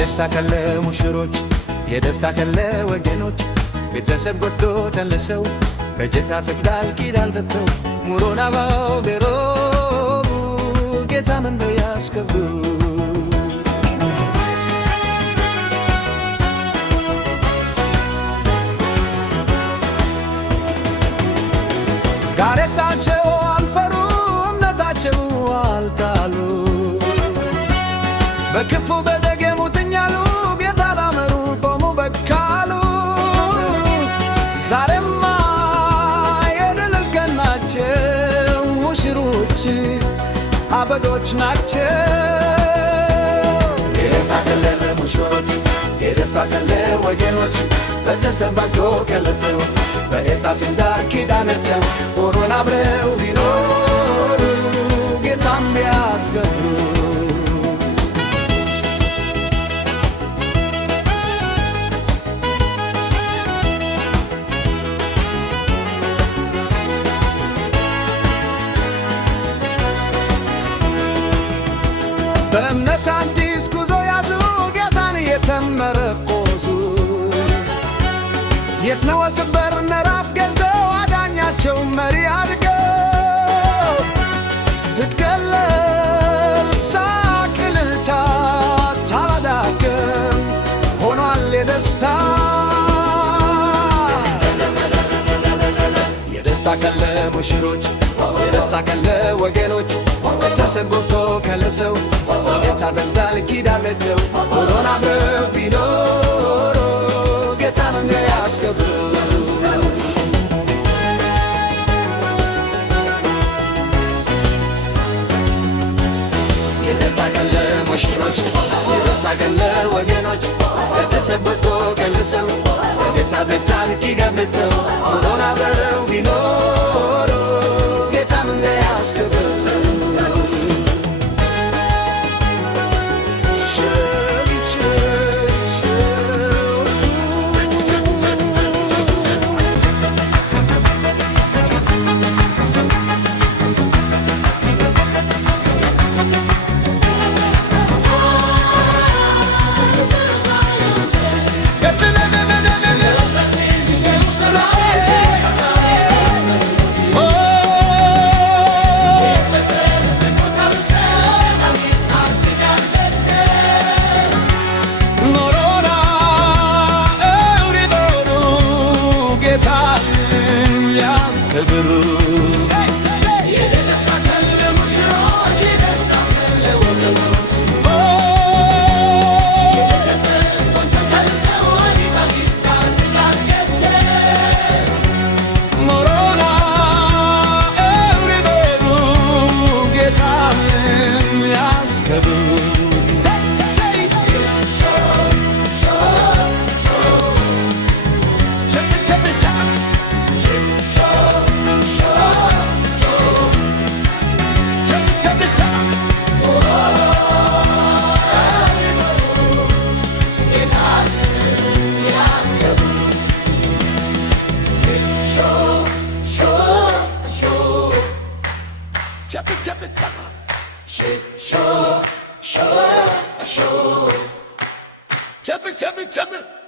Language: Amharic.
የደስታ ቀን ለሙሽሮች የደስታ ቀን ለወገኖች ቤተሰብ ጎዶ ተለሰው በጀታ ፈቅዳል ኪዳል ገብተው ሙሮና ባው ቤሮሩ ጌታ መንበ ያስከብሩ ጋሬጣቸው አልፈሩ እምነታቸው አልጣሉ በክፉ በደግ ሙትኛሉ ጌታ ላመሩ ቆሙ በካሉ ዛሬማ የድል ቀን ናቸው ሙሽሮች አበዶች ናቸው የደስታ ቀን ለሙሽሮች የደስታ ቀን ለወገኖች በተሰባጆ ከለሰው በኤታ ፍንዳር ኪዳነተው ሆኖን አብረው ቢኖሩ ጌታም ቢያስገቡ በእምነት አዲስ ጉዞ ያዙ ጌታን የተመረቆዙ የፍኖተ በር ምዕራፍ ገብተው አዳኛቸው መሪ አድርገው ስትቀለል ሳቅ እልልታ ታላዳግም ሆኗል የደስታ የደስታ ቀን ለሙሽሮች የደስታ ቀን ለወገኖች ቤተሰብ ጎቶ ከለሰው ጌታ በፍዳል ኪዳን ገብተው ሆኖን አብረው ቢኖሩ ጌታን ያስከብሩ የደስታ ቀን ለሙሽሮች የደስታ ቀን ለወገኖች ቤተሰብ ጎቶ ከለሰው ጌታ በፍዳል ኪዳን ገብተው ሆኖን አብረው ቢኖሩ ጌታን ያስከብሩ Chubby, chubby, chubby.